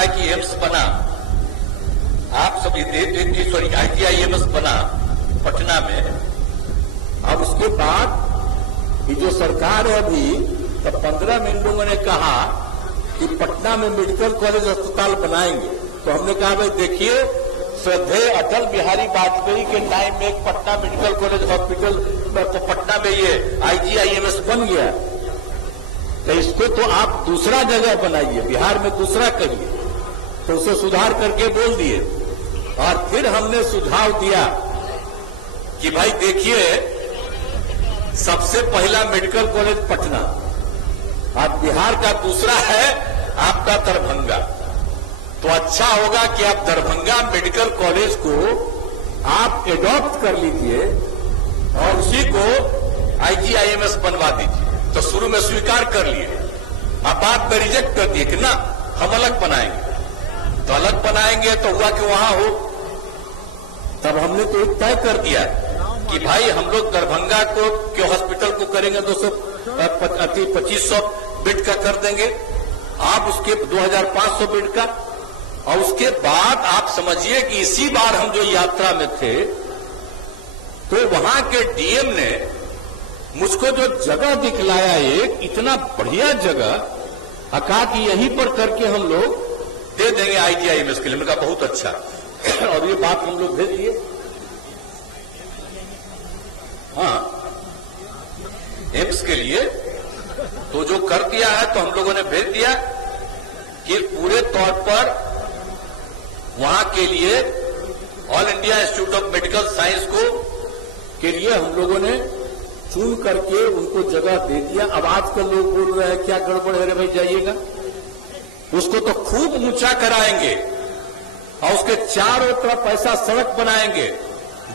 है कि एम्स बना, आप सभी सॉरी IGIMS बना पटना में, अब उसके बाद ये जो सरकार है अभी, तो 15 में इन लोगों ने कहा कि पटना में मेडिकल कॉलेज अस्पताल बनाएंगे। तो हमने कहा भाई देखिए, श्रद्धेय अटल बिहारी वाजपेयी के टाइम में एक पटना मेडिकल कॉलेज हॉस्पिटल, तो पटना में ये IGIMS बन गया, तो इसको तो आप दूसरा जगह बनाइए, बिहार में दूसरा करिए। तो उसे सुधार करके बोल दिए। और फिर हमने सुझाव दिया कि भाई देखिए, सबसे पहला मेडिकल कॉलेज पटना, अब बिहार का दूसरा है आपका दरभंगा, तो अच्छा होगा कि आप दरभंगा मेडिकल कॉलेज को आप एडॉप्ट कर लीजिए और उसी को IGIMS बनवा दीजिए। तो शुरू में स्वीकार कर लिए, अब बाद में रिजेक्ट कर दिए कि ना हम अलग बनाएंगे। तो अलग बनाएंगे तो हुआ कि वहां हो, तब हमने तो एक तय कर दिया कि भाई हम लोग दरभंगा को के हॉस्पिटल को करेंगे 2500 बेड का कर देंगे, आप उसके 2500 बेड का। और उसके बाद आप समझिए कि इसी बार हम जो यात्रा में थे, तो वहां के DM ने मुझको जो जगह दिखलाया, एक इतना बढ़िया जगह, कहा कि यहीं पर करके हम लोग दे देंगे IGIMS के लिए। मैंने कहा बहुत अच्छा, और ये बात हम लोग भेज दिए। हाँ, एम्स के लिए तो जो कर दिया है, तो हम लोगों ने भेज दिया कि पूरे तौर पर वहां के लिए all India institute of medical science को के लिए हम लोगों ने चुन करके उनको जगह दे दिया। अब आजकल लोग बोल रहे हैं क्या गड़बड़ है रे भाई, जाइएगा, उसको तो खूब ऊंचा कराएंगे और उसके चारों तरफ ऐसा सड़क बनाएंगे,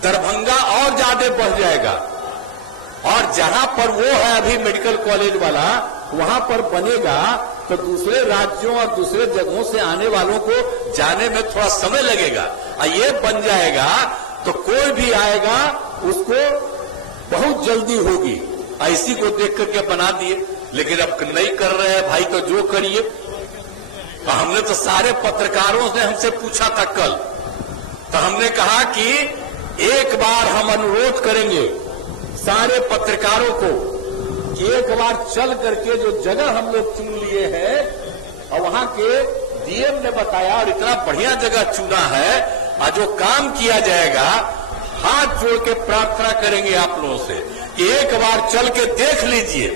दरभंगा और ज्यादा बढ़ जाएगा। और जहां पर वो है अभी मेडिकल कॉलेज वाला, वहां पर बनेगा तो दूसरे राज्यों और दूसरे जगहों से आने वालों को जाने में थोड़ा समय लगेगा। और ये बन जाएगा तो कोई भी आएगा उसको बहुत जल्दी होगी। ऐसी को देख करके बना दिए, लेकिन अब नहीं कर रहे हैं भाई, तो जो करिए। तो हमने तो सारे पत्रकारों ने हमसे पूछा था कल, तो हमने कहा कि एक बार हम अनुरोध करेंगे सारे पत्रकारों को कि एक बार चल करके जो जगह हम लोग चुन लिए हैं, और वहां के DM ने बताया, और इतना बढ़िया जगह चुना है, और जो काम किया जाएगा, हाथ जोड़ के प्रार्थना करेंगे आप लोगों से कि एक बार चल के देख लीजिए,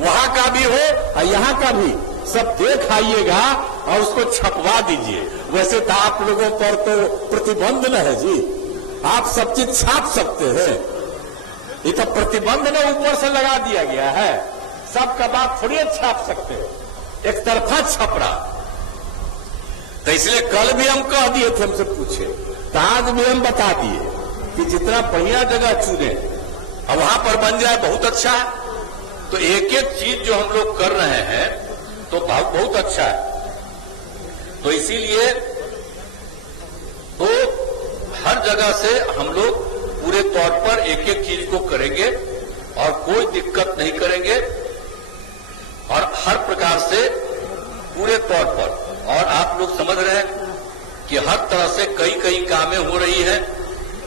वहां का भी हो और यहां का भी, सब देख आइएगा और उसको छपवा दीजिए। वैसे तो आप लोगों पर तो प्रतिबंध न है जी, आप सब चीज छाप सकते हैं, ये तो प्रतिबंध ने ऊपर से लगा दिया गया है, सबका बात थोड़ी छाप सकते हो, एक तरफा छप रहा। तो इसलिए कल भी हम कह दिए थे, हमसे पूछे, तो आज भी हम बता दिए कि जितना बढ़िया जगह चुने और वहां पर बन जाए बहुत अच्छा है। तो एक एक चीज जो हम लोग कर रहे हैं तो बहुत अच्छा है। तो इसीलिए तो हर जगह से हम लोग पूरे तौर पर एक एक चीज को करेंगे और कोई दिक्कत नहीं करेंगे, और हर प्रकार से पूरे तौर पर। और आप लोग समझ रहे हैं कि हर तरह से कई कामें हो रही हैं।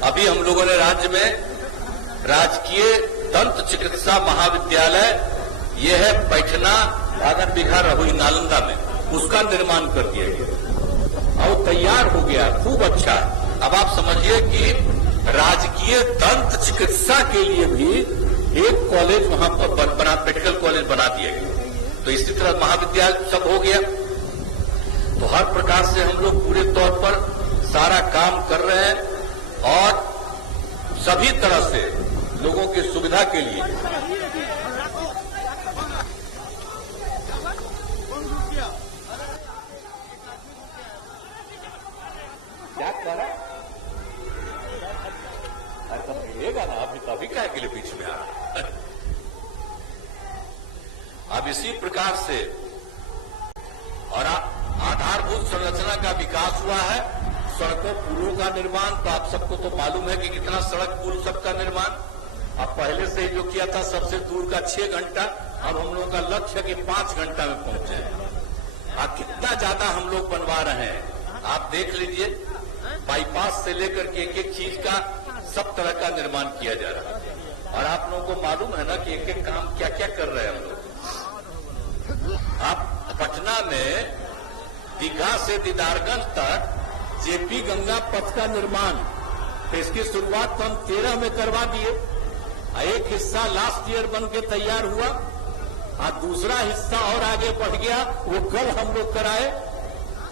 अभी हम लोगों ने राज्य में राजकीय दंत चिकित्सा महाविद्यालय, यह है पैठना भागन बिघा रहुई नालंदा में, उसका निर्माण कर दिया गया और तैयार हो गया, खूब अच्छा है। अब आप समझिए कि राजकीय दंत चिकित्सा के लिए भी एक कॉलेज वहां पर मेडिकल कॉलेज बना दिया गया। तो इसी तरह महाविद्यालय सब हो गया। तो हर प्रकार से हम लोग पूरे तौर पर सारा काम कर रहे हैं और सभी तरह से लोगों की सुविधा के लिए। क्या कर रहा है? अरे तो मिलेगा ना, अभी क्या के लिए बीच में आ रहा है? अब इसी प्रकार से और आधारभूत संरचना का विकास हुआ है, सड़कों पुलों का निर्माण। तो आप सबको तो मालूम है कि कितना सड़क पुल सबका निर्माण अब पहले से जो किया था, सबसे दूर का 6 घंटा, अब हम लोगों का लक्ष्य है कि 5 घंटा में पहुंच जाए। कितना ज्यादा हम लोग बनवा रहे हैं। आप देख लीजिए, बाईपास से लेकर के एक एक चीज का सब तरह का निर्माण किया जा रहा है। और आप लोगों को मालूम है ना कि एक एक काम क्या क्या कर रहे हैं हम लोग। आप पटना में दीघा से दीदारगंज तक जेपी गंगा पथ का निर्माण, तो इसकी शुरुआत तो हम 13 में करवा दिए। एक हिस्सा लास्ट ईयर बन के तैयार हुआ और दूसरा हिस्सा और आगे बढ़ गया, वो कल हम लोग कराए।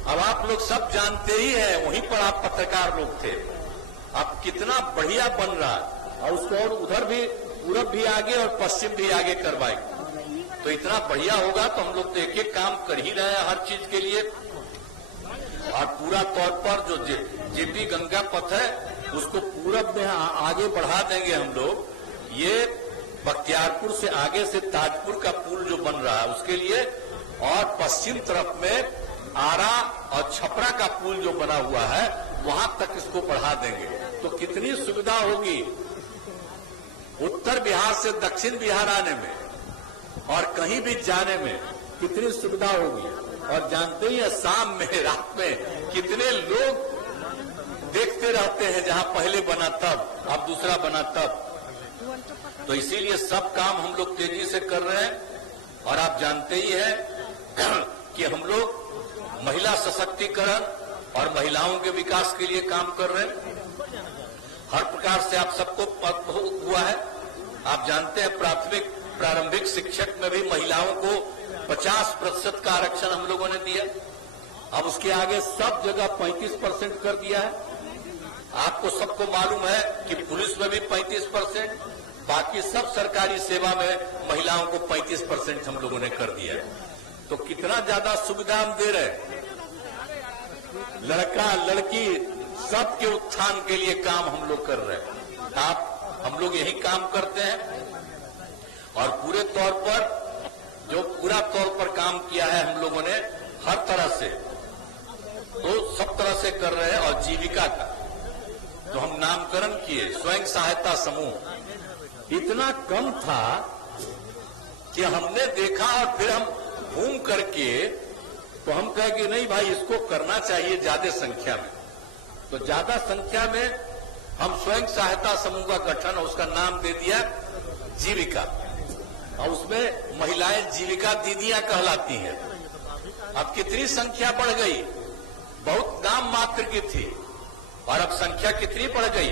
अब आप लोग सब जानते ही हैं, वहीं पर आप पत्रकार लोग थे। अब कितना बढ़िया बन रहा है और उसको और उधर भी पूरब भी आगे और पश्चिम भी आगे करवाएंगे, तो इतना बढ़िया होगा। तो हम लोग तो एक एक काम कर ही रहे हैं हर चीज के लिए। और पूरा तौर पर जो जेपी गंगा पथ है उसको पूरब में आगे बढ़ा देंगे हम लोग। ये बख्तियारपुर से आगे से ताजपुर का पुल जो बन रहा है उसके लिए, और पश्चिम तरफ में आरा और छपरा का पुल जो बना हुआ है वहां तक इसको बढ़ा देंगे। तो कितनी सुविधा होगी उत्तर बिहार से दक्षिण बिहार आने में और कहीं भी जाने में, कितनी सुविधा होगी। और जानते ही हैं शाम में रात में कितने लोग देखते रहते हैं, जहां पहले बना तब, अब दूसरा बना तब। तो इसीलिए सब काम हम लोग तेजी से कर रहे हैं। और आप जानते ही हैं कि हम लोग महिला सशक्तिकरण और महिलाओं के विकास के लिए काम कर रहे हैं। हर प्रकार से आप सबको हुआ है। आप जानते हैं प्रारंभिक शिक्षक में भी महिलाओं को 50% का आरक्षण हम लोगों ने दिया। अब उसके आगे सब जगह 35% कर दिया है। आपको सबको मालूम है कि पुलिस में भी 35%, बाकी सब सरकारी सेवा में महिलाओं को 35% हम लोगों ने कर दिया है। तो कितना ज्यादा सुविधा हम दे रहे हैं। लड़का लड़की सबके उत्थान के लिए काम हम लोग कर रहे हैं। हम लोग यही काम करते हैं। और पूरे तौर पर जो पूरा तौर पर काम किया है हम लोगों ने हर तरह से, तो सब तरह से कर रहे हैं। और जीविका का तो हम नामकरण किए, स्वयं सहायता समूह इतना कम था कि हमने देखा और फिर हम घूम करके तो हम कहे कि नहीं भाई इसको करना चाहिए ज्यादा संख्या में। तो ज्यादा संख्या में हम स्वयं सहायता समूह का गठन और उसका नाम दे दिया जीविका। और उसमें महिलाएं जीविका दीदियां कहलाती हैं। अब कितनी संख्या बढ़ गई, बहुत नाम मात्र की थी और अब संख्या कितनी बढ़ गई,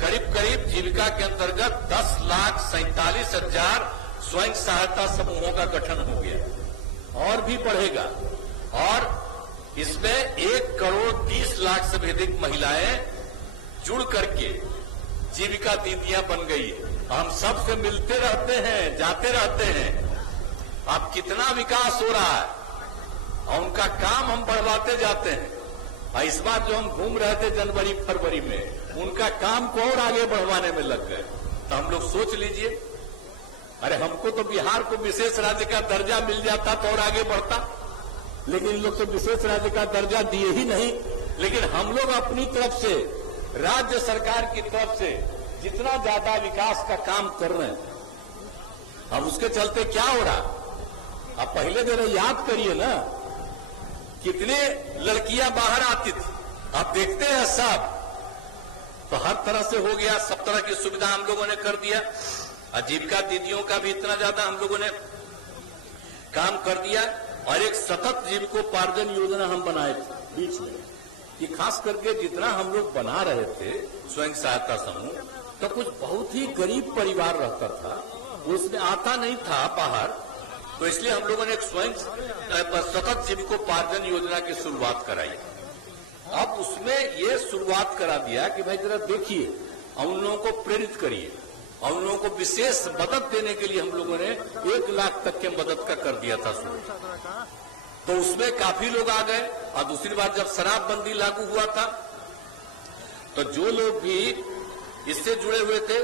करीब करीब जीविका के अंतर्गत 10,47,000 स्वयं सहायता समूहों का गठन हो गया और भी बढ़ेगा। और इसमें 1,30,00,000 से भी अधिक महिलाएं जुड़ करके जीविका दीदियां बन गई। हम सबसे मिलते रहते हैं, जाते रहते हैं। अब कितना विकास हो रहा है और उनका काम हम बढ़वाते जाते हैं। और इस बार जो हम घूम रहे थे जनवरी फरवरी में, उनका काम को और आगे बढ़वाने में लग गए। तो हम लोग सोच लीजिए, अरे हमको तो बिहार को विशेष राज्य का दर्जा मिल जाता तो और आगे बढ़ता, लेकिन इन लोग तो विशेष राज्य का दर्जा दिए ही नहीं। लेकिन हम लोग अपनी तरफ से, राज्य सरकार की तरफ से जितना ज्यादा विकास का काम कर रहे हैं, अब उसके चलते क्या हो रहा, अब पहले जरा याद करिए ना, कितने लड़कियां बाहर आती थी, अब देखते हैं सब। तो हर तरह से हो गया, सब तरह की सुविधा हम लोगों ने कर दिया। आजीविका दीदियों का भी इतना ज्यादा हम लोगों ने काम कर दिया। और एक सतत जीविकोपार्जन योजना हम बनाए थे बीच में, कि खास करके जितना हम लोग बना रहे थे स्वयं सहायता समूह, तो कुछ बहुत ही गरीब परिवार रहता था, उसमें आता नहीं था बाहर। तो इसलिए हम लोगों ने एक स्वयं सतत जीविकोपार्जन योजना की शुरुआत कराई। अब उसमें ये शुरुआत करा दिया कि भाई जरा देखिए और उन लोगों को प्रेरित करिए, और उन लोगों को विशेष मदद देने के लिए हम लोगों ने 1 लाख तक के मदद का कर दिया था शुरू। तो उसमें काफी लोग आ गए। और दूसरी बात, जब शराबबंदी लागू हुआ था तो जो लोग भी इससे जुड़े हुए थे,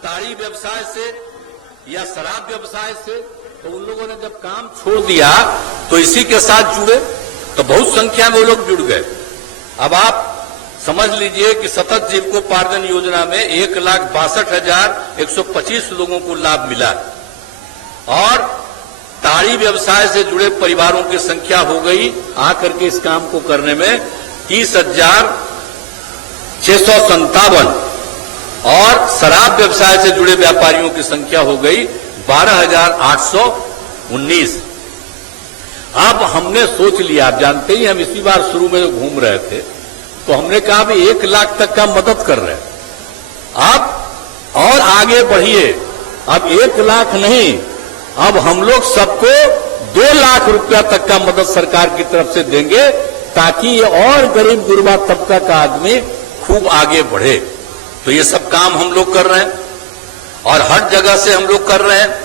ताड़ी व्यवसाय से या शराब व्यवसाय से, तो उन लोगों ने जब काम छोड़ दिया तो इसी के साथ जुड़े, तो बहुत संख्या में वो लोग जुड़ गए। अब आप समझ लीजिए कि सतत जीविकोपार्जन योजना में 1,62,125 लोगों को लाभ मिला और ताड़ी व्यवसाय से जुड़े परिवारों की संख्या हो गई आकर के इस काम को करने में 30,657 और शराब व्यवसाय से जुड़े व्यापारियों की संख्या हो गई 12,819। अब हमने सोच लिया, आप जानते ही हम इसी बार शुरू में घूम रहे थे तो हमने कहा भी 1 लाख तक का मदद कर रहे हैं, अब और आगे बढ़िए, अब 1 लाख नहीं, अब हम लोग सबको 2 लाख रुपया तक का मदद सरकार की तरफ से देंगे ताकि ये और गरीब गुरबा तबका का आदमी खूब आगे बढ़े। तो ये सब काम हम लोग कर रहे हैं और हर जगह से हम लोग कर रहे हैं।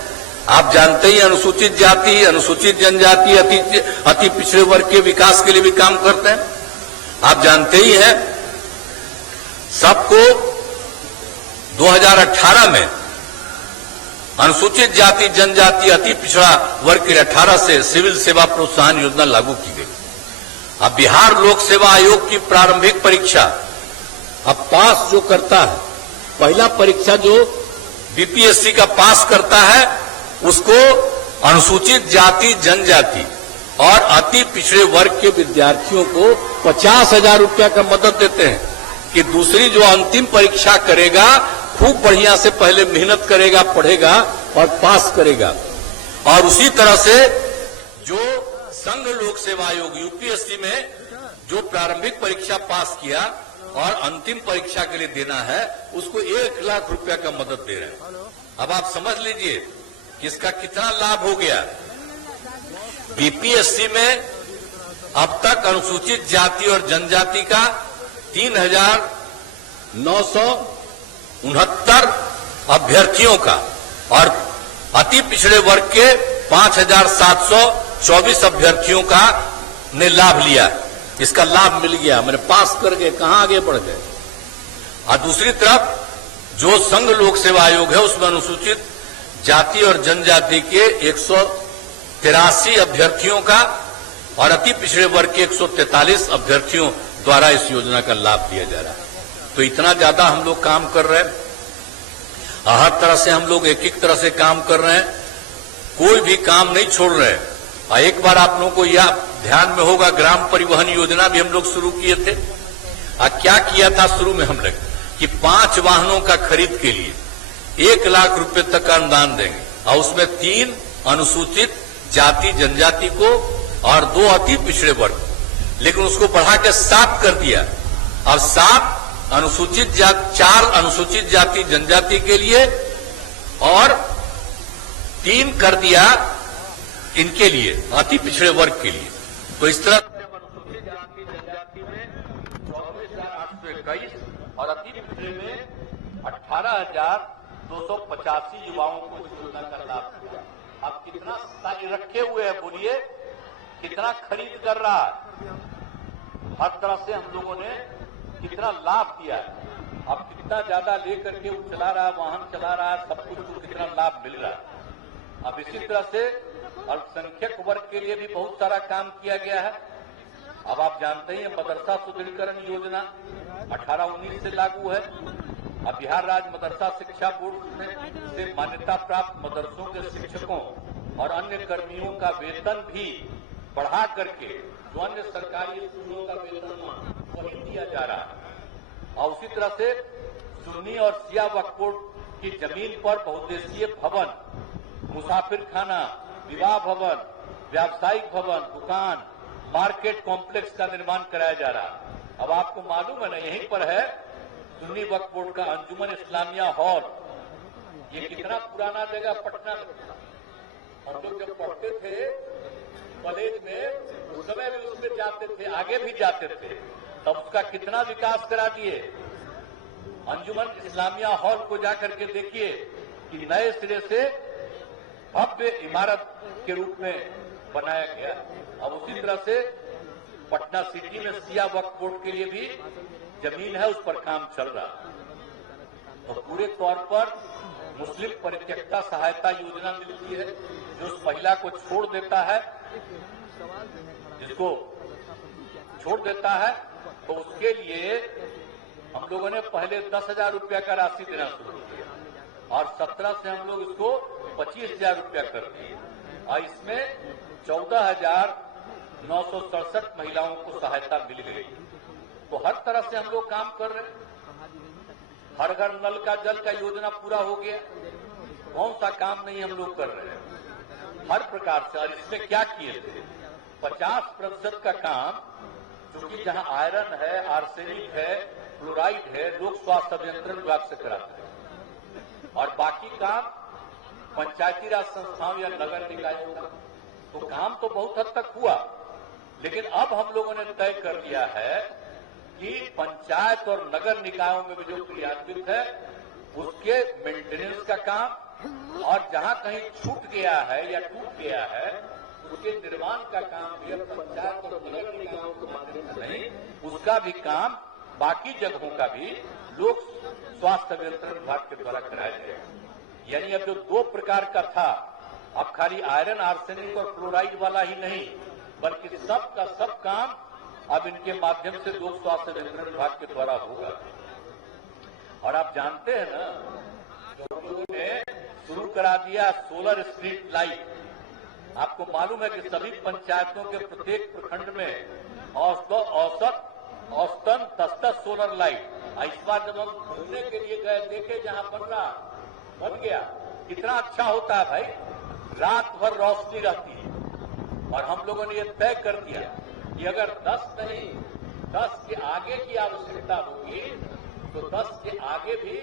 आप जानते ही अनुसूचित जाति, अनुसूचित जनजाति, अति पिछड़े वर्ग के विकास के लिए भी काम करते हैं। आप जानते ही हैं सबको 2018 में अनुसूचित जाति, जनजाति, अति पिछड़ा वर्ग के 18 से सिविल सेवा प्रोत्साहन योजना लागू की गई। अब बिहार लोक सेवा आयोग की प्रारंभिक परीक्षा अब पास जो करता है, पहला परीक्षा जो बीपीएससी का पास करता है उसको अनुसूचित जाति, जनजाति और अति पिछड़े वर्ग के विद्यार्थियों को 50,000 रुपया का मदद देते हैं कि दूसरी जो अंतिम परीक्षा करेगा खूब बढ़िया से पहले मेहनत करेगा, पढ़ेगा और पास करेगा। और उसी तरह से जो संघ लोक सेवा आयोग यूपीएससी में जो प्रारंभिक परीक्षा पास किया और अंतिम परीक्षा के लिए देना है उसको 1 लाख रुपया का मदद दे रहे हैं। अब आप समझ लीजिए कि इसका कितना लाभ हो गया। बीपीएससी में अब तक अनुसूचित जाति और जनजाति का 3,969 अभ्यर्थियों का और अति पिछड़े वर्ग के 5,724 अभ्यर्थियों का ने लाभ लिया। इसका लाभ मिल गया, मैंने पास कर गए, कहां आगे बढ़ गए। और दूसरी तरफ जो संघ लोक सेवा आयोग है उसमें अनुसूचित जाति और जनजाति के 183 अभ्यर्थियों का और अति पिछड़े वर्ग के 143 अभ्यर्थियों द्वारा इस योजना का लाभ दिया जा रहा है। तो इतना ज्यादा हम लोग काम कर रहे हैं, हर तरह से हम लोग एक तरह से काम कर रहे हैं, कोई भी काम नहीं छोड़ रहे हैं। और एक बार आप लोगों को यह ध्यान में होगा, ग्राम परिवहन योजना भी हम लोग शुरू किए थे। क्या किया था शुरू में हम लोग कि 5 वाहनों का खरीद के लिए 1 लाख रुपए तक का अनुदान देंगे और उसमें 3 अनुसूचित जाति जनजाति को और 2 अति पिछड़े वर्ग, लेकिन उसको बढ़ा के 7 कर दिया और 4 अनुसूचित जाति जनजाति के लिए और 3 कर दिया इनके लिए अति पिछड़े वर्ग के लिए। तो इस तरह अनुसूचित जाति जनजाति में 24,821 और अति पिछड़े में 18,285 युवाओं को इस योजना का लाभ मिला। अब कितना रखे हुए हैं बोलिए, कितना खरीद कर रहा है, हर तरह से हम लोगों ने कितना लाभ दिया है। अब कितना ज्यादा लेकर के वो चला रहा है, वाहन चला रहा है, सब कुछ को कितना लाभ मिल रहा है। अब इसी तरह से अल्पसंख्यक वर्ग के लिए भी बहुत सारा काम किया गया है। अब आप जानते ही मदरसा सुदृढ़ीकरण योजना 18-19 से लागू है। अब बिहार राज्य मदरसा शिक्षा बोर्ड से मान्यता प्राप्त मदरसों के शिक्षकों और अन्य कर्मियों का वेतन भी बढ़ा करके जो अन्य सरकारी स्कूलों का वेतन वही दिया जा रहा है। और उसी तरह से सुन्नी और शिया वक्फ बोर्ड की जमीन पर बहुउद्देशीय भवन, मुसाफिर खाना, विवाह भवन, व्यावसायिक भवन, दुकान, मार्केट कॉम्प्लेक्स का निर्माण कराया जा रहा है। अब आपको मालूम है ना, यहीं पर है सुन्नी वक्फ बोर्ड का अंजुमन इस्लामिया हॉल। ये कितना पुराना जगह पटना में। हम लोग जब पढ़ते थे कॉलेज में उस समय भी उसमें जाते थे, आगे भी जाते थे, तब उसका कितना विकास करा दिए। अंजुमन इस्लामिया हॉल को जाकर के देखिए कि नए सिरे से भव्य इमारत के रूप में बनाया गया। अब उसी तरह से पटना सिटी में शिया वक्फ बोर्ड के लिए भी जमीन है, उस पर काम चल रहा है। तो पूरे तौर पर मुस्लिम परित्यक्ता सहायता योजना मिलती है, जो उस महिला को छोड़ देता है, जिसको छोड़ देता है तो उसके लिए हम लोगों ने पहले 10,000 रुपया का राशि देना शुरू किया और 17 से हम लोग इसको 25,000 रुपया कर दिए। और इसमें 14,967 महिलाओं को सहायता मिल गई। तो हर तरह से हम लोग काम कर रहे हैं। हर घर नल का जल का योजना पूरा हो गया। कौन सा काम नहीं हम लोग कर रहे हैं, हर प्रकार से। और इसमें क्या किए थे, 50% का काम जो कि जहां आयरन है, आर्सेनिक है, फ्लोराइड है, लोक स्वास्थ्य अभियंत्रण विभाग से कराते हैं। और बाकी काम पंचायती राज संस्थाओं या नगर निकायों का। तो काम तो बहुत हद तक हुआ, लेकिन अब हम लोगों ने तय कर दिया है कि पंचायत और नगर निकायों में भी जो क्रियान्वित है उसके मेंटेनेंस का काम, और जहां कहीं छूट गया है या टूट गया है उसके निर्माण का काम भी पंचायत और नगर निकायों के माध्यम से नहीं, उसका भी काम बाकी जगहों का भी लोक स्वास्थ्य अभियंत्रण विभाग के द्वारा कराया जाएगा। यानी अब जो 2 प्रकार का था, अब खाली आयरन, आर्सेनिक और फ्लोराइड वाला ही नहीं, बल्कि सब का सब काम अब इनके माध्यम से लोक स्वास्थ्य अभियंत्रण विभाग के द्वारा होगा। और आप जानते हैं ना, जो हम लोगों ने शुरू करा दिया सोलर स्ट्रीट लाइट। आपको मालूम है कि सभी पंचायतों के प्रत्येक प्रखंड में औसतन 10 सोलर लाइट। इस बार जब हम घूमने के लिए गए, देखे जहां बन गया, कितना अच्छा होता है भाई, रात भर रोशनी रहती है। और हम लोगों ने ये तय कर दिया कि अगर 10 नहीं 10 के आगे की आवश्यकता होगी तो 10 के आगे भी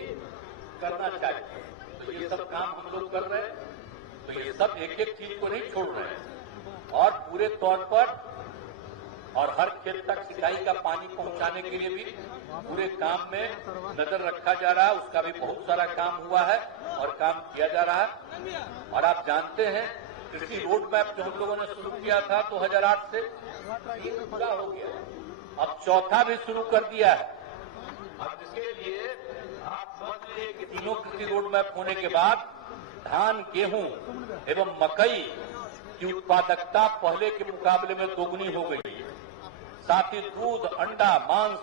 करना चाहिए। तो ये सब काम हम लोग कर रहे हैं। तो ये सब एक एक चीज को नहीं छोड़ रहे हैं, और पूरे तौर पर और हर खेत तक सिंचाई का पानी पहुंचाने के लिए भी पूरे काम में नजर रखा जा रहा है। उसका भी बहुत सारा काम हुआ है और काम किया जा रहा है। और आप जानते हैं कृषि रोड मैप जो हम लोगों ने शुरू किया था 2008 से, 3 पूरा हो गया, अब 4था भी शुरू कर दिया है। अब इसके लिए आप समझ लीजिए कि तीनों कृषि रोड मैप होने के बाद धान, गेहूं एवं मकई की उत्पादकता पहले के मुकाबले में दोगुनी हो गई है। साथ ही दूध, अंडा, मांस,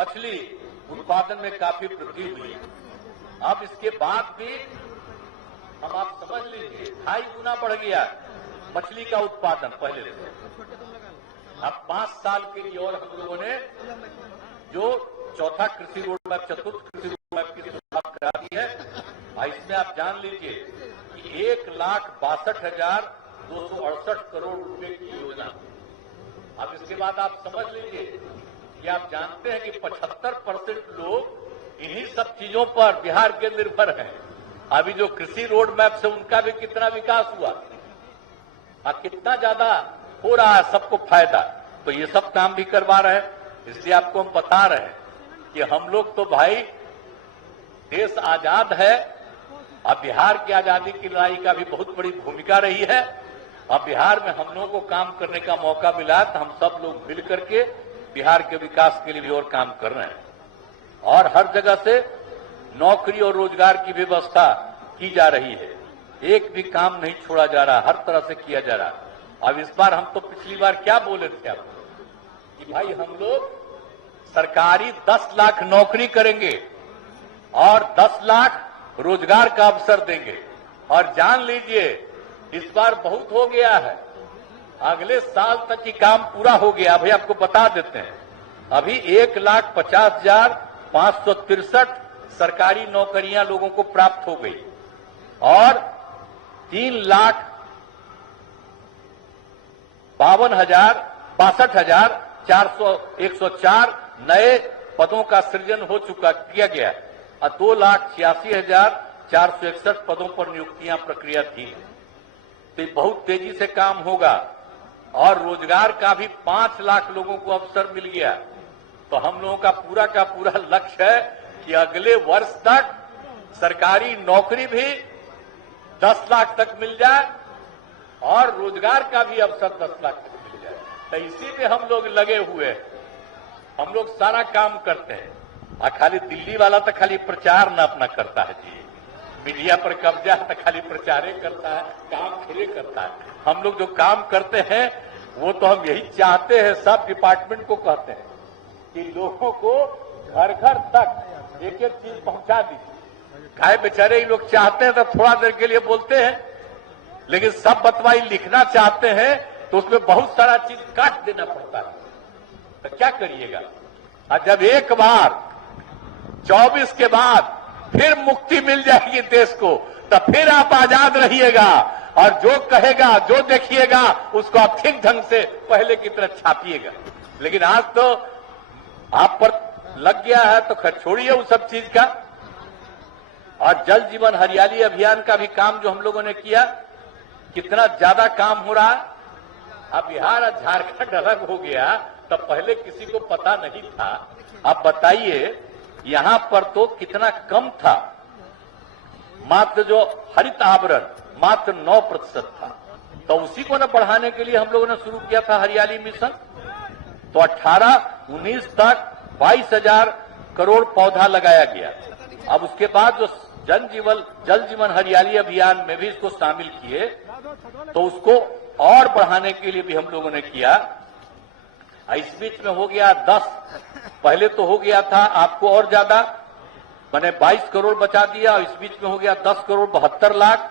मछली उत्पादन में काफी वृद्धि हुई। अब इसके बाद भी हम आप समझ लीजिए 2.5 गुना बढ़ गया मछली का उत्पादन पहले से। अब 5 साल के लिए और हम लोगों ने जो 4था कृषि रोड मैप, 4th कृषि रोड मैप की शुरुआत करा दी है। इसमें आप जान लीजिए कि 1,62,268 करोड़ रुपए की योजना। अब इसके बाद आप समझ लीजिए कि आप जानते हैं कि 75% लोग इन्हीं सब चीजों पर बिहार के निर्भर हैं। अभी जो कृषि रोड मैप से उनका भी कितना विकास हुआ और कितना ज्यादा हो रहा है, सबको फायदा। तो ये सब काम भी करवा रहे हैं। इसलिए आपको हम बता रहे हैं कि हम लोग तो भाई देश आजाद है, अब बिहार की आजादी की लड़ाई का भी बहुत बड़ी भूमिका रही है। अब बिहार में हम लोगों को काम करने का मौका मिला तो हम सब लोग मिल करके बिहार के विकास के लिए भी और काम कर रहे हैं। और हर जगह से नौकरी और रोजगार की व्यवस्था की जा रही है। एक भी काम नहीं छोड़ा जा रहा, हर तरह से किया जा रहा। अब इस बार हम तो पिछली बार क्या बोले थे आपको कि भाई हम लोग सरकारी 10 लाख नौकरी करेंगे और 10 लाख रोजगार का अवसर देंगे। और जान लीजिए इस बार बहुत हो गया है, अगले साल तक ही काम पूरा हो गया। अभी आपको बता देते हैं, अभी 1,50,563 सरकारी नौकरियां लोगों को प्राप्त हो गई और 3,62,404 नए पदों का सृजन हो चुका किया गया और 2,86,461 पदों पर नियुक्तियां प्रक्रिया थी। तो बहुत तेजी से काम होगा और रोजगार का भी 5 लाख लोगों को अवसर मिल गया। तो हम लोगों का पूरा लक्ष्य है कि अगले वर्ष तक सरकारी नौकरी भी 10 लाख तक मिल जाए और रोजगार का भी अवसर 10 लाख तक मिल जाए। तो इसी में हम लोग लगे हुए हैं, हम लोग सारा काम करते हैं। और खाली दिल्ली वाला तो खाली प्रचार न अपना करता है जी, मीडिया पर कब्जा तो खाली प्रचार करता है, काम फिर करता है। हम लोग जो काम करते हैं वो तो हम यही चाहते हैं, सब डिपार्टमेंट को कहते हैं कि लोगों को घर घर तक एक एक चीज पहुंचा दीजिए। खाए बेचारे ये लोग चाहते हैं तो थोड़ा देर के लिए बोलते हैं लेकिन सब बतवाई लिखना चाहते हैं तो उसमें बहुत सारा चीज काट देना पड़ता है, तो क्या करिएगा। और जब एक बार 24 के बाद फिर मुक्ति मिल जाएगी देश को, तो फिर आप आजाद रहिएगा और जो कहेगा जो देखिएगा उसको आप ठीक ढंग से पहले की तरह छापिएगा। लेकिन आज तो आप पर लग गया है तो खैर छोड़िए उस सब चीज का। और जल जीवन हरियाली अभियान का भी काम जो हम लोगों ने किया, कितना ज्यादा काम हो रहा। अब बिहार और झारखंड अलग हो गया, तब पहले किसी को पता नहीं था। अब बताइए यहां पर तो कितना कम था, मात्र जो हरित आवरण मात्र 9% था, तो उसी को न बढ़ाने के लिए हम लोगों ने शुरू किया था हरियाली मिशन। तो 18-19 तक 22,000 करोड़ पौधा लगाया गया। अब उसके बाद जो जल जीवन हरियाली अभियान में भी इसको शामिल किए, तो उसको और बढ़ाने के लिए भी हम लोगों ने किया। इस बीच में हो गया 10, पहले तो हो गया था आपको और ज्यादा, मैंने 22 करोड़ बचा दिया, और इस बीच में हो गया 10 करोड़ 72 लाख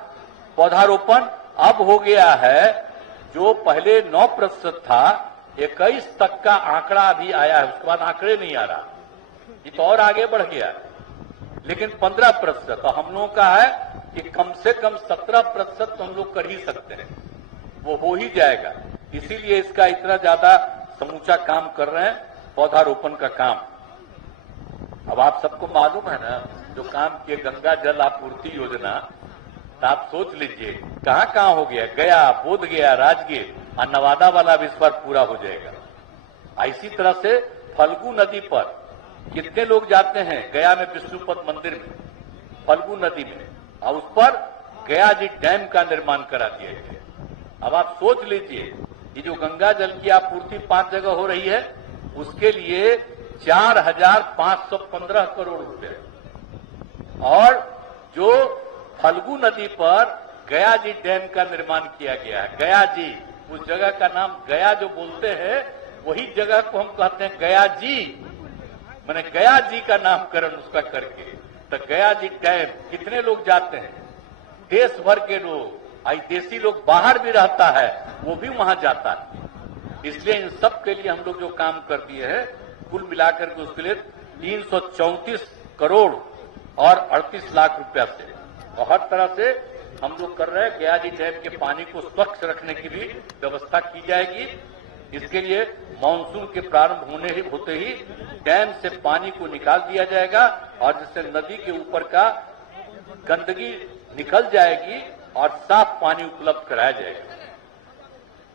पौधारोपण। अब हो गया है जो पहले 9% था, 21 तक का आंकड़ा अभी आया है, उसके बाद आंकड़े नहीं आ रहा, ये तो और आगे बढ़ गया। लेकिन 15%, तो हम लोगों का है कि कम से कम 17% तो हम लोग कर ही सकते हैं, वो हो ही जाएगा। इसीलिए इसका इतना ज्यादा समूचा काम कर रहे हैं, पौधारोपण का काम। अब आप सबको मालूम है ना जो काम किए गंगा जल आपूर्ति योजना, तो आप सोच लीजिए कहां कहां हो गया, गया, बोध गया, राजगीर और नवादा वाला भी इस बार पूरा हो जाएगा। इसी तरह से फल्गु नदी पर कितने लोग जाते हैं, गया में विष्णुपद मंदिर में, फल्गु नदी में, और उस पर गया जी डैम का निर्माण करा दिया गया। अब आप सोच लीजिए ये जो गंगा जल की आपूर्ति 5 जगह हो रही है, उसके लिए 4,515 करोड़ रुपए, और जो फल्गु नदी पर गया जी डैम का निर्माण किया गया है। गया जी, उस जगह का नाम गया जो बोलते हैं, वही जगह को हम कहते हैं गया जी, मैंने गया जी का नामकरण उसका करके। तो गया जी डैम कितने लोग जाते हैं, देश भर के लोग, देसी लोग बाहर भी रहता है वो भी वहां जाता है। इसलिए इन सब के लिए हम लोग जो काम कर दिए हैं, कुल मिलाकर के उसके लिए 334 करोड़ और 38 लाख रुपया से, और हर तरह से हम लोग कर रहे हैं। गया जी डैम के पानी को स्वच्छ रखने की भी व्यवस्था की जाएगी। इसके लिए मानसून के प्रारंभ होते ही डैम से पानी को निकाल दिया जाएगा, और जिससे नदी के ऊपर का गंदगी निकल जाएगी और साफ पानी उपलब्ध कराया जाएगा।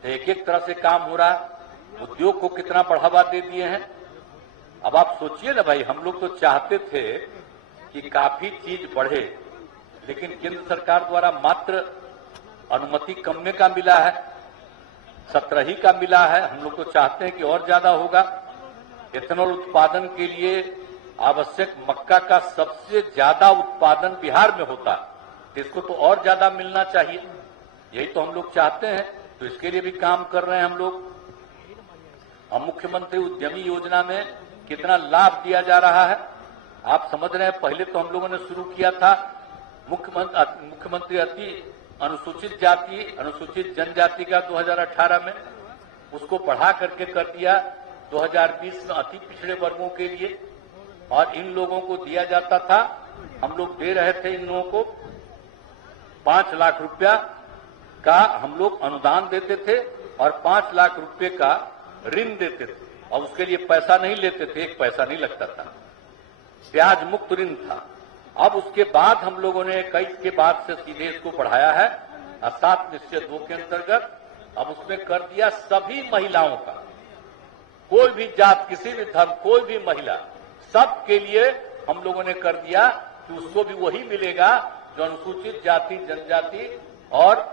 तो एक एक तरह से काम हो रहा। उद्योग को कितना बढ़ावा दे दिए हैं। अब आप सोचिए ना भाई, हम लोग तो चाहते थे कि काफी चीज बढ़े, लेकिन केंद्र सरकार द्वारा मात्र अनुमति कम में का मिला है, 17 ही का मिला है। हम लोग तो चाहते हैं कि और ज्यादा होगा। एथेनॉल उत्पादन के लिए आवश्यक मक्का का सबसे ज्यादा उत्पादन बिहार में होता है, इसको तो और ज्यादा मिलना चाहिए, यही तो हम लोग चाहते हैं। तो इसके लिए भी काम कर रहे हैं हम लोग। अब मुख्यमंत्री उद्यमी योजना में कितना लाभ दिया जा रहा है आप समझ रहे हैं। पहले तो हम लोगों ने शुरू किया था मुख्यमंत्री अति अनुसूचित जाति अनुसूचित जनजाति का 2018 में, उसको बढ़ा करके कर दिया 2020 में अति पिछड़े वर्गों के लिए, और इन लोगों को दिया जाता था, हम लोग दे रहे थे इन लोगों को 5 लाख रुपया का हम लोग अनुदान देते थे, और 5 लाख रुपए का ऋण देते थे, और उसके लिए पैसा नहीं लेते थे, 1 पैसा नहीं लगता था, ब्याज मुक्त ऋण था। अब उसके बाद हम लोगों ने 21 के बाद से सीधे इसको बढ़ाया है 7 निश्चय 2 के अंतर्गत। अब उसमें कर दिया सभी महिलाओं का, कोई भी जात, किसी भी धर्म, कोई भी महिला, सब के लिए हम लोगों ने कर दिया कि उसको भी वही मिलेगा जो अनुसूचित जाति जनजाति और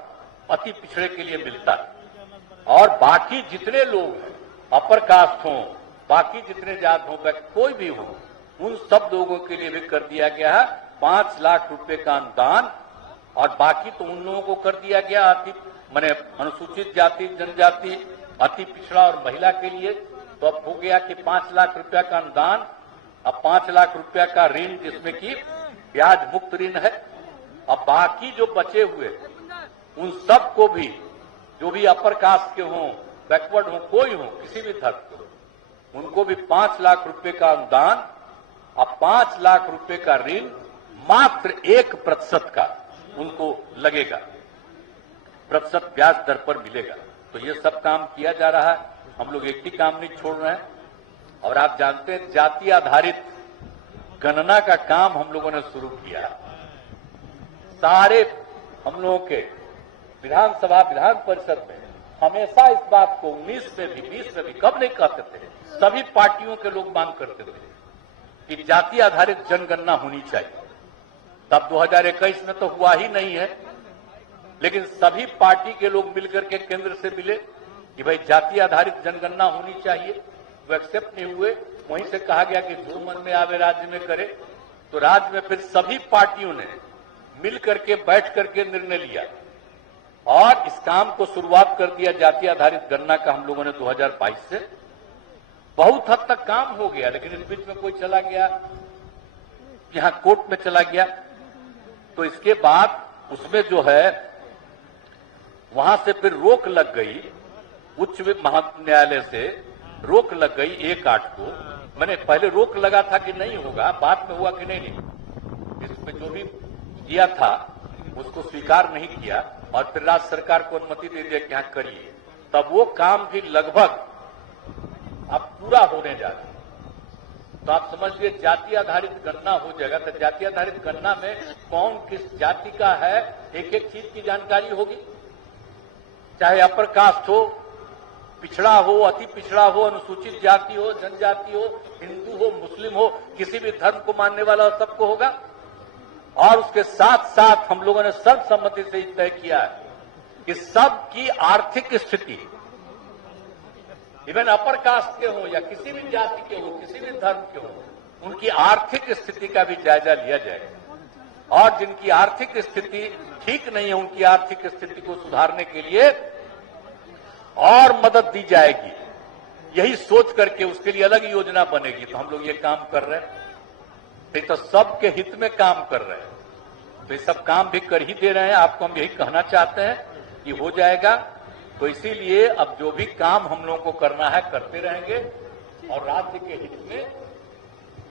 अति पिछड़े के लिए मिलता है। और बाकी जितने लोग हैं, अपर कास्ट हों, बाकी जितने जात हों, कोई भी हो, उन सब लोगों के लिए भी कर दिया गया है 5 लाख रुपए का अनुदान। और बाकी तो उन लोगों को कर दिया गया माने अनुसूचित जाति जनजाति, अति पिछड़ा और महिला के लिए। तो अब हो गया कि 5 लाख रुपया का अनुदान, अब 5 लाख रुपया का ऋण, जिसमें कि ब्याज मुक्त ऋण है। अब बाकी जो बचे हुए उन सब को भी, जो भी अपर कास्ट के हों, बैकवर्ड हों, कोई हो, किसी भी धर्म के, उनको भी 5 लाख रुपए का अनुदान और 5 लाख रुपए का ऋण मात्र 1% का उनको लगेगा, प्रतिशत ब्याज दर पर मिलेगा। तो ये सब काम किया जा रहा है, हम लोग एक ही काम नहीं छोड़ रहे हैं। और आप जानते हैं जाति आधारित गणना का काम हम लोगों ने शुरू किया। सारे हम लोगों के विधानसभा विधान परिषद में हमेशा इस बात को 19 में भी 20 में भी कब नहीं कहते थे, सभी पार्टियों के लोग मांग करते थे कि जाति आधारित जनगणना होनी चाहिए। तब 2021 में तो हुआ ही नहीं है, लेकिन सभी पार्टी के लोग मिलकर के केंद्र से मिले कि भाई जाति आधारित जनगणना होनी चाहिए। वो एक्सेप्ट नहीं हुए, वहीं से कहा गया कि जो मन में आवे राज्य में करे। तो राज्य में फिर सभी पार्टियों ने मिल करके बैठ करके निर्णय लिया और इस काम को शुरुआत कर दिया जाति आधारित गणना का हम लोगों ने 2022 से। बहुत हद तक काम हो गया, लेकिन इस बीच में कोई चला गया, यहां कोर्ट में चला गया। तो इसके बाद उसमें जो है वहां से फिर रोक लग गई, उच्च न्यायालय से रोक लग गई 1/8 को। मैंने पहले रोक लगा था कि नहीं होगा, बाद में हुआ कि नहीं, इसमें जो भी किया था उसको स्वीकार नहीं किया और फिर राज्य सरकार को अनुमति दे दिया कि यहां करिए। तब वो काम भी लगभग अब पूरा होने जा रहा है। तो आप समझिए जाति आधारित गणना हो जाएगा। तो जाति आधारित गणना में कौन किस जाति का है, एक एक चीज की जानकारी होगी, चाहे अपर कास्ट हो, पिछड़ा हो, अति पिछड़ा हो, अनुसूचित जाति हो, जनजाति हो, हिंदू हो, मुस्लिम हो, किसी भी धर्म को मानने वाला सबको होगा। और उसके साथ साथ हम लोगों ने सर्वसम्मति से तय किया है कि सबकी आर्थिक स्थिति, इवन अपर कास्ट के हो या किसी भी जाति के हो, किसी भी धर्म के हो, उनकी आर्थिक स्थिति का भी जायजा लिया जाएगा। और जिनकी आर्थिक स्थिति ठीक नहीं है, उनकी आर्थिक स्थिति को सुधारने के लिए और मदद दी जाएगी। यही सोच करके उसके लिए अलग योजना बनेगी। तो हम लोग ये काम कर रहे हैं, तो सबके हित में काम कर रहे हैं। तो ये सब काम भी कर ही दे रहे हैं। आपको हम यही कहना चाहते हैं कि हो जाएगा। तो इसीलिए अब जो भी काम हम लोगों को करना है करते रहेंगे और राज्य के हित में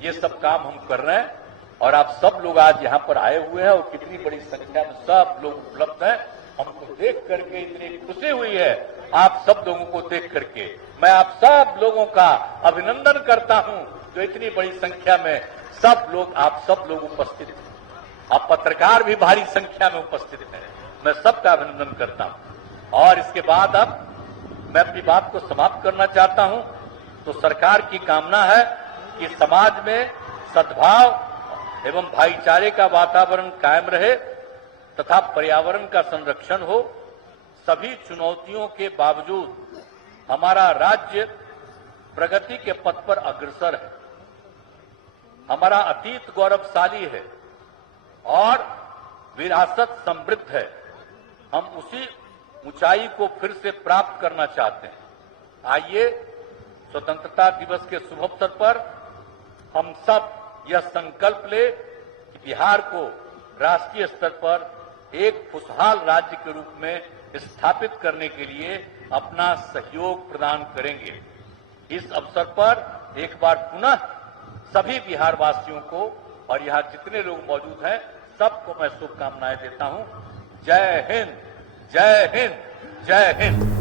ये सब काम हम कर रहे हैं। और आप सब लोग आज यहाँ पर आए हुए हैं और कितनी बड़ी संख्या में सब लोग उपलब्ध हैं। हमको देख करके इतनी खुशी हुई है, आप सब लोगों को देख करके। मैं आप सब लोगों का अभिनंदन करता हूं जो इतनी बड़ी संख्या में सब लोग, आप सब लोग उपस्थित हैं। आप पत्रकार भी भारी संख्या में उपस्थित हैं। मैं सबका अभिनंदन करता हूं। और इसके बाद अब मैं अपनी बात को समाप्त करना चाहता हूं। तो सरकार की कामना है कि समाज में सद्भाव एवं भाईचारे का वातावरण कायम रहे तथा पर्यावरण का संरक्षण हो। सभी चुनौतियों के बावजूद हमारा राज्य प्रगति के पथ पर अग्रसर है। हमारा अतीत गौरवशाली है और विरासत समृद्ध है। हम उसी ऊंचाई को फिर से प्राप्त करना चाहते हैं। आइए स्वतंत्रता दिवस के शुभ अवसर पर हम सब यह संकल्प ले कि बिहार को राष्ट्रीय स्तर पर एक खुशहाल राज्य के रूप में स्थापित करने के लिए अपना सहयोग प्रदान करेंगे। इस अवसर पर एक बार पुनः सभी बिहार वासियों को और यहाँ जितने लोग मौजूद हैं सबको मैं शुभकामनाएं देता हूं। जय हिंद, जय हिंद, जय हिंद।